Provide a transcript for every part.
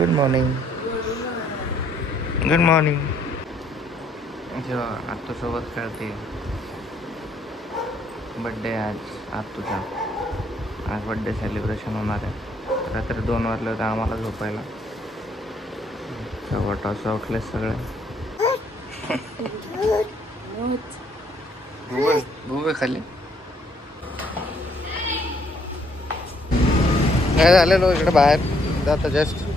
Good morning. Good morning. जेव्हा आत्तू सोबत खेळते. बड्डे आज आत्तूचा. आज बड्डे सेलिब्रेशन होणार आहे. रात्री 2 वाजले होते आम्हाला झोपायला. टॉस उठले सगळे. भूवे खाली काय झालेलो इकडे बाहेर. आता जस्ट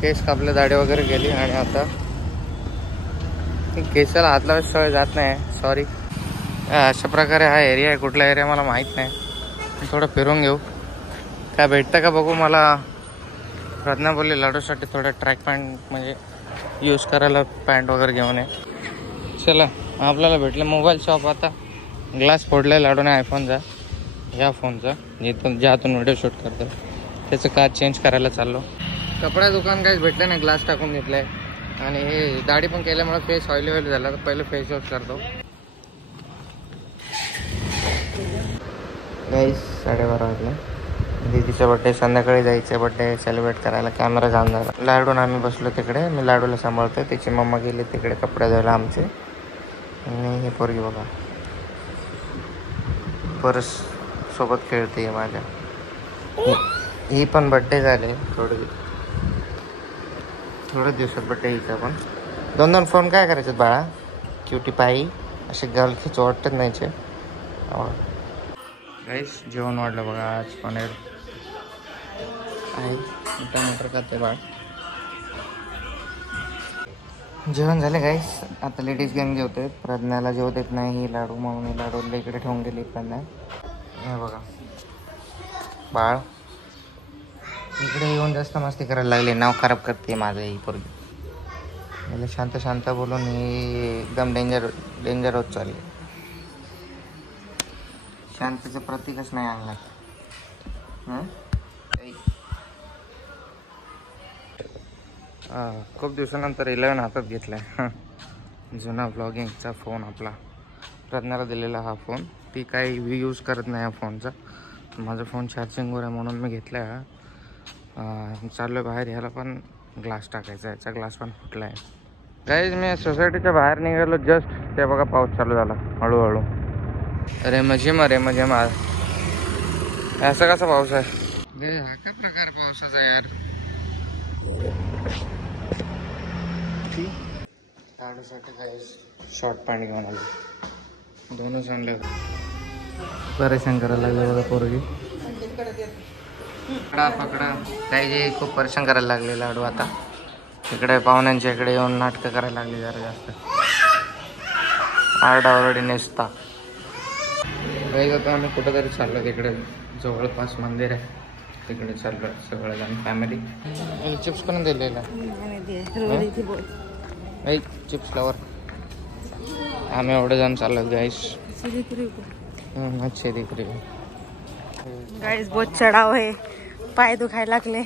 केस कापले, दाढी वगैरे गेली आणि आता केसाला हात लावायची सवय जात नाही. सॉरी. अशा प्रकारे हा एरिया आहे. कुठला एरिया मला माहीत नाही. थोडं फिरून घेऊ. काय भेटतं का बघू. मला प्रज्ञा बोलली लाडूसाठी थोडं ट्रॅक पॅन्ट म्हणजे यूज करायला पॅन्ट वगैरे घेऊन ये. चला आपल्याला भेटलं मोबाईल शॉप. आता ग्लास फोडला लाडूने आयफोनचा, ह्या फोनचा ज्यातून व्हिडिओ शूट करतो. त्याचं काच चेंज करायला चाललो. कपडा दुकान काहीच भेटलं नाही. ग्लास टाकून घेतलाय. आणि हे दाढी पण केल्यामुळे फेस ऑइली झाला. तर पहिलं फेस वॉश करतो. गाईस 12:30 वाजले. दीदीचा बड्डे संध्याकाळी जायचं. बड्डे सेलिब्रेट करायला कॅमेरा घेऊन जायला. लाडून आम्ही बसलो तिकडे. मी लाडूला सांभाळतोय. तिची मम्मा गेली तिकडे कपडे धुवायला आमचे. आणि हे पोरगी बघा परस सोबत खेळते माझ्या. ही पण बड्डे झाले. थोड्या दिवसात बड्डे हिचा पण. 2 फोन काय करायचे बाळा. क्युटी पाई असे गर्ल खिच वाटत नाहीचे. गाईस जेवण वाढलं बघा. आज पनीर आहे. टमाटर खाते बाळ. जेवण झाले गाईस. आता लेडीज गेम जेवते. प्रज्ञाला जेव देत नाही ही लाडू म्हणून. ही लाडूला इकडे ठेवून गेली प्रज्ञा. हे बघा बाळ इकडे येऊन जास्त मस्ती करायला लागली. नाव खराब करते माझं ही पोरगी. मला शांत शांत बोलून ही एकदम डेंजर होत चालली. शांतीचं प्रतीकच नाही आणलं. खूप दिवसानंतर 11 हातात घेतलाय. जुना ब्लॉगिंगचा फोन आपला. प्रज्ञाला दिलेला हा फोन. ती काही यूज करत नाही या फोनचा. माझा फोन चार्जिंगवर आहे म्हणून मी घेतला आहे. चाललो आहे बाहेर. ह्याला पण ग्लास टाकायचा. याचा ग्लास पण फुटला आहे. गाईज मी सोसायटीच्या बाहेर निघालो जस्ट. ते बघा पाऊस चालू झाला हळूहळू. रेमझिम असा कसा पाऊस आहे. हा काय प्रकार पावसाचा यार. लाडूसाठी काय शॉर्ट पॅन्ट घेऊन आलो. 2च आणले. परेशान करायला लागले बघा पोरगी. पकडा काही खूप परेशान करायला लागले लाडू. आता इकडे पाहुण्यांच्या इकडे येऊन नाटकं करायला लागली जरा जास्त. आरडाओरडी नेसता. काही जातो आम्ही कुठंतरी चाललो. तिकडे जवळपास मंदिर आहे. तिकडे चाललो सगळं जण फॅमिली. चिप्स पण दिलेला. Chips flower. आम्ही एवढे जण चाललो गाईस. अच्छे दिख रही गाइस बहुत चढ़ाव है. पाय दुखायला लागले.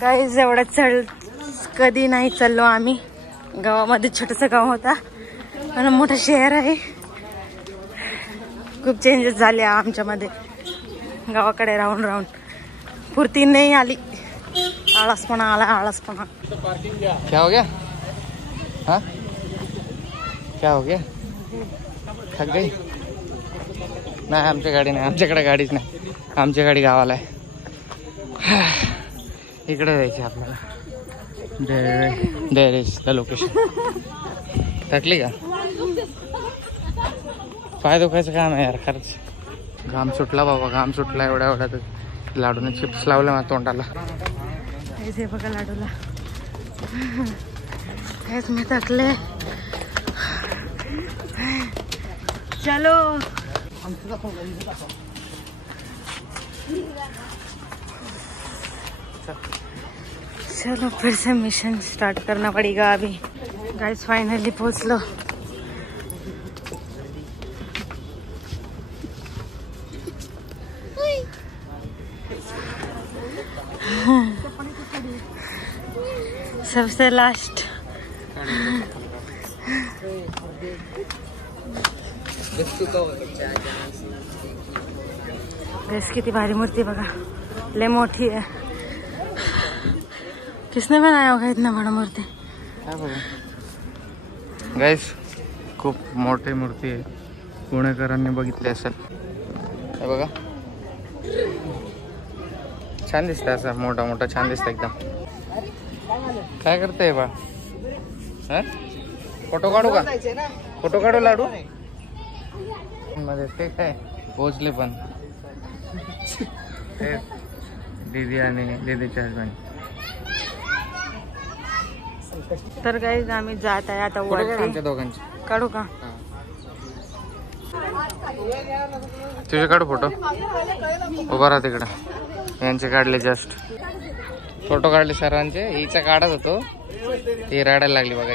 गाइस एवढं कधी नाही चाललो आम्ही. गावामध्ये छोटंसं गाव होता आणि मोठं शहर आहे. खूप चेंजेस झाले आमच्यामध्ये. गावाकडे राहून राहून फुर्ती नाही आली. आळसपणा आला. आळसपणा. क्या हो गया. हाँ क्या हो गया. थक गई. नाही आमच्या गाडी नाही. आमच्याकडे गाडीच नाही. आमची गाडी गावाला आहे. इकडे जायची आपल्याला. There is the location. थकली का. पाय दुखायचं काम आहे यार खरंच. घाम सुटला बाबा. घाम सुटला एवढ्या लाडूने चिप्स लावले माझ्या तोंडाला. हे बघा लाडूला काहीच मी थकले. चलो चलो फिर से मिशन स्टार्ट करना पड़ेगा अभी. गाइस फाइनली पहुंचलो. सबसे लास्ट. गैस किती भारी मूर्ती बघा, लय मोठी आहे. किसने बनाया होगा इतना बड़ा मूर्ति? गाईस खूप मोठी मूर्ती आहे, पुणेकरांनी बघितली असेल. हे बघा छान दिसतं, असं मोठा मोठा छान दिसतं एकदम. काय करते बा? फोटो काढू का? फोटो काढू लाडू मध्ये ते काय पोचले पण ते दीदी आणि दीदीचे हसबंड. तर गाईज आम्ही जात आहे आता वरती. दोघांचे काढू का? तुझे काढू फोटो? उभा राहा तिकडं. यांचे काढले जस्ट फोटो काढले सर्वांचे. हिचा काढत होतो, ती रडायला लागली बघा.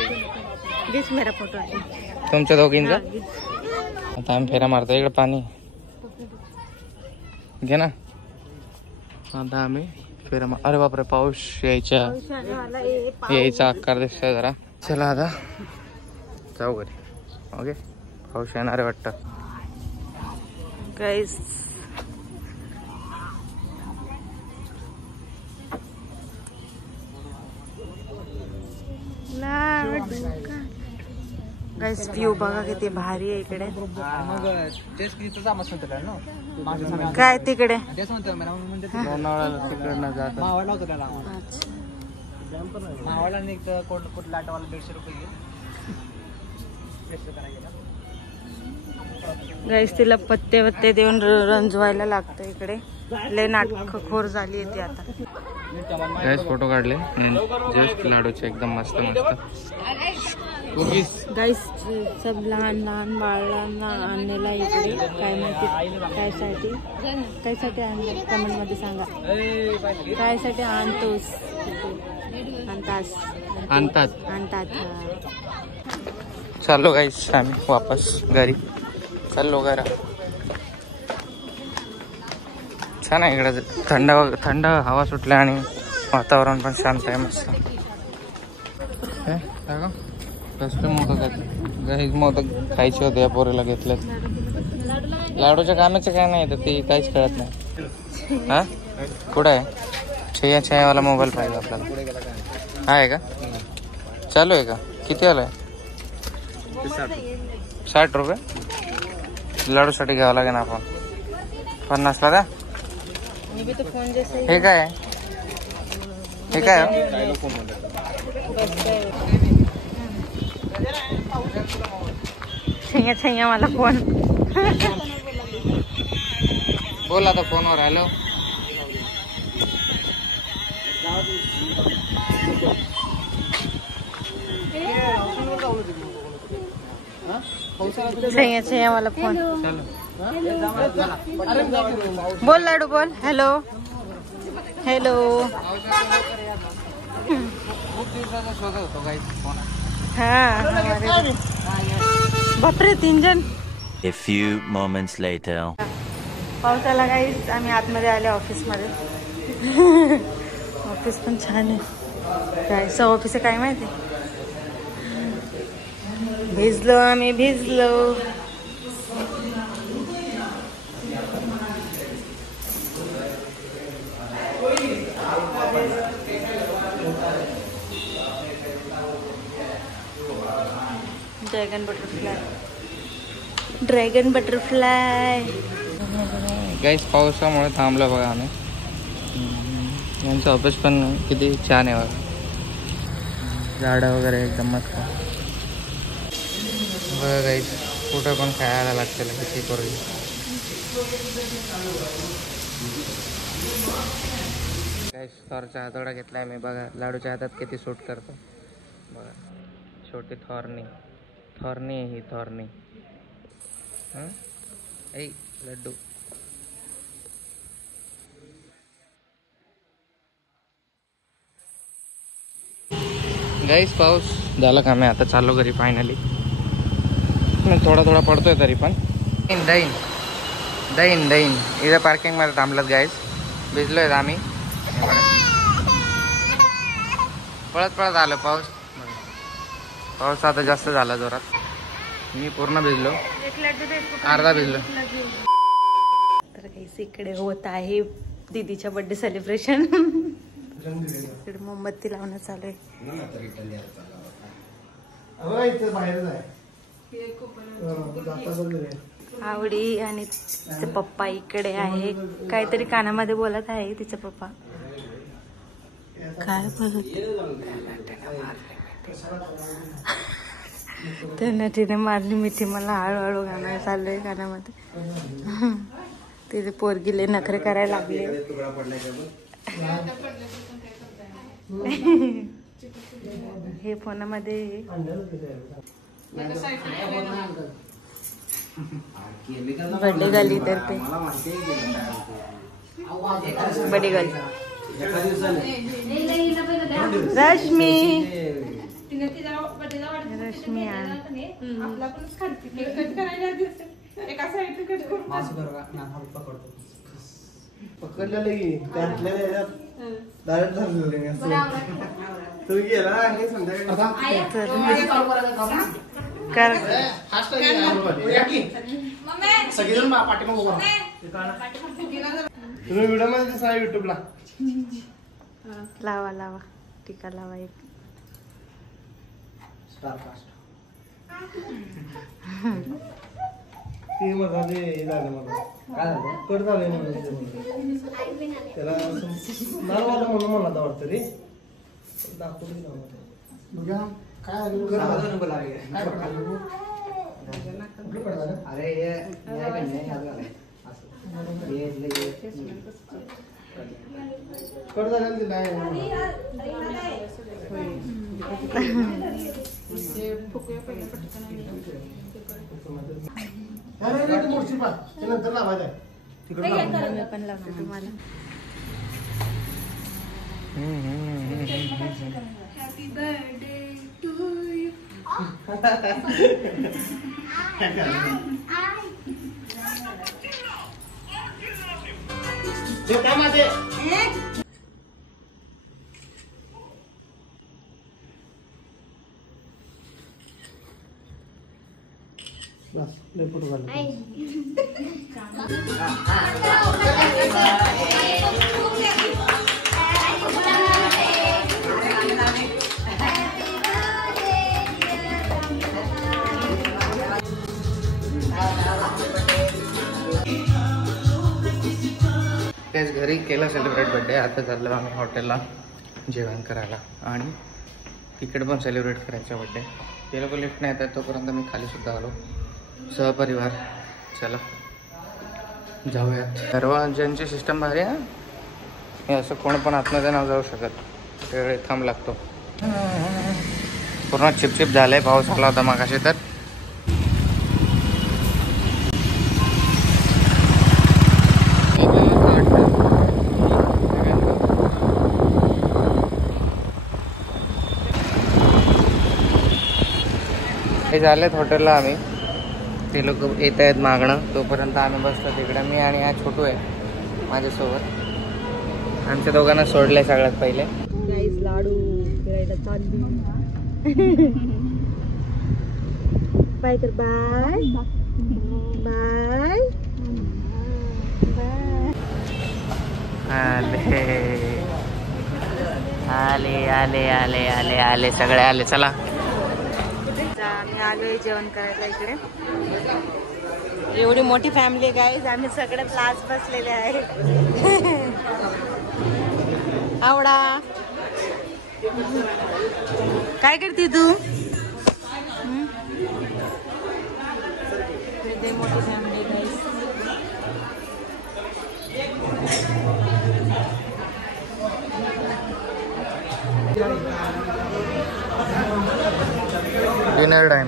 दिस मेरा फोटो तुमच्या दोघींचा. आता आम्ही फेरा मारतो. इकडे पाणी घे ना. आता आम्ही फेरा अरे बापरे, पाऊस यायचा आकार दिसतोय जरा. चला आता जाऊ घरी. ओके, पाऊस येणार आहे वाटतं. गाईस गाईस व्ह्यू बघा किती भारी आहे इकडे. काय तिकडे तिकडनं जात गाईस तिला पत्ते वत्ते देऊन रंजवायला लागतं इकडे. लय नाटकखोर झाली आहे ती आता. गाईस फोटो काढले जस्ट लाडूचे एकदम मस्त मस्त. गाईस सब लहान लहान बाळांना आणलेला इकडे. काय माहिती कायसाठी आणलं, कमेंट मध्ये सांगा. कायसाठी आणतोस? आणतात. चाललो गाईस आम्ही वापस घरी. चाललो घरा. छान आहे इकडे, थंड थंड हवा सुटल्या आणि वातावरण पण शांत आहे मस्त. कसले मोदक गाईस, मोदक खायचे होते या पोरीला घेतलेत. लाडूच्या कामाचे काय नाही तर ती काहीच कळत नाही. हा कुठं आहे? छायावाला मोबाईल पाहिजे आपल्याला. आहे का? चालू आहे का? किती वाला आहे? 60 रुपये. लाडूसाठी घ्यावं लागेल ना आपण. 50 ला का? हे काय आहे? हे काय छैया मला फोन. बोल आता फोनवर. हॅलो. छैया मला फोन. बोल लाडू बोल. Hello hello. खूप दिवसाचा शोधत होतो गाईस फोन. हा बापरे, 3 जण. A few moments later. पावसाला गाईस आम्ही आतमध्ये आले ऑफिसमध्ये. ऑफिस पण छान आहे. कायचं ऑफिस आहे काय माहिती. भिजलो आम्ही, भिजलो. Dragon butterfly. गाईस पावसामुळे थांबलं बघा आम्ही. यांचं ऑफिस पण किती छान आहे बघा. झाडं वगैरे एकदम मस्त. बघा गाईस कुठं पण खायला लागतं किती करू. गाईस थॉरचा हातोडा घेतलाय मी बघा. लाडूच्या हातात किती सूट करतो बघा. छोटी थॉर्नी आहे ही. थॉर्नी ऐ लड्डू. गाईस पाऊस झाला का? मी आता चाललो घरी फायनली. थोडा थोडा पडतोय तरी पण. दैन इथं पार्किंग मध्ये थांबलत गाईस. भिजलोय आम्ही. पळत आलो. पाऊस आता जास्त झाला जोरात. मी पूर्ण भिजलो, अर्धा भिजलो. तर काहीच इकडे होत आहे दीदीच्या बर्थडे सेलिब्रेशन. इकडे मोमबत्ती लावणं चालू आहे. आवडी आणि तिचे पप्पा इकडे आहे. काहीतरी कानामध्ये बोलत आहे तिचा पप्पा. काय बोलत त्या नटीने मारली मिठी. मला हळूहळू गाणं चालू आहे कानामध्ये. तिथे पोरगीले नखरे करायला लागले. हे फोनामध्ये बर्थडे गर्ली तर्फे बर्थडे गर्ल रश्मी. रश्मी तुम्ही व्हिडिओ मध्ये दिसा युट्यूबला. लावा लावा टीका लावा एक. ते मला हे झालं मला कट झालंय म्हणून त्याला नावाला म्हणून मला आता वाटतं रे दाखवून काय अरे कट झालं तिला नंतर लावायचं तिकडे पण लावतो तुम्हाला. Happy birthday to you. बस लय फोटो झाले. त्याच घरी केला सेलिब्रेट बर्थडे. आता चाललो आम्ही हॉटेलला जेवण करायला आणि तिकडे पण सेलिब्रेट करायचा बर्थडे. ते लोक लिफ्ट नाही येतात तोपर्यंत मी खाली सुद्धा आलो सहपरिवार. चला जाऊयात. दरवाजांची सिस्टम भारी आहे. हे असं कोण पण आतमध्ये नाही जाऊ शकत. त्यावेळी थांब लागतो. पूर्ण चिपचिप झालंय. पाऊस आला होता मगाशी तर. हे झालेत हॉटेलला आम्ही. ते लोक येत आहेत मागणं. तोपर्यंत आम्ही बसतो तिकडे. मी आणि हा छोटू आहे माझ्यासोबत. आमच्या दोघांना सोडलंय सगळ्यात पहिले. लाडू फिरायला चालली. बाय कर. बाय बाय आले आले आले आले आले सगळे आले. चला आम्ही आलोय जेवण करायला इकडे. एवढी मोठी फॅमिली आहे गाईज. आम्ही सगळे लास्ट बसलेले आहे. आवडा काय करते तू? मोठी family guys. Dinner time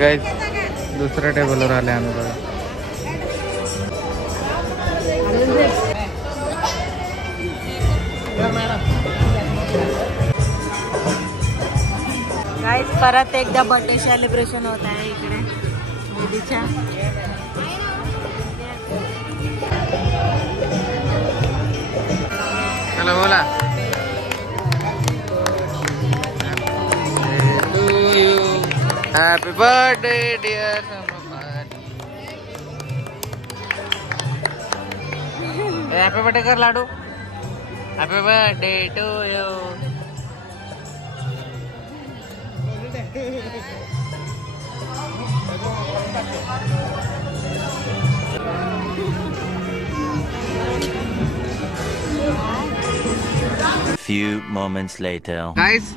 guys. दुसऱ्या टेबलवर आले आम्ही बघा. गाईज परत एकदा बर्थडे सेलिब्रेशन होत आहे इकडे मोदीच्या. चला बोला. Happy birthday dear Samapati. Happy birthday कर लाडू. Happy birthday to you. Few moments later. Guys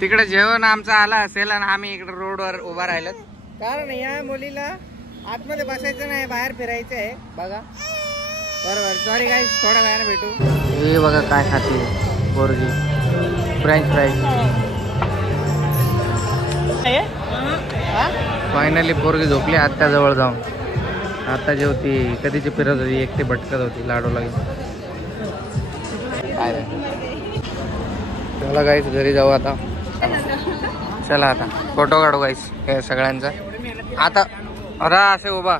तिकडे जेवण आमचं आला असेल आणि आम्ही इकडे रोडवर उभा राहिलो. कारण या मुलीला आतमध्ये बसायचं नाही, बाहेर फिरायचं आहे. बघा बरोबर. सॉरी गाईस, थोड्या वेळाने भेटू. हे बघा काय खाते पोरगी. French fries. फायनली पोरगी झोपली आत्याजवळ जाऊन. आता जेवती. कधीची फिरत होती, एकटी भटकत होती लाडूला घेऊन. काय रे, चला गाईस घरी जाऊ आता. चला आता फोटो काढू गाईस हे सगळ्यांचा. आता अरे असे उभा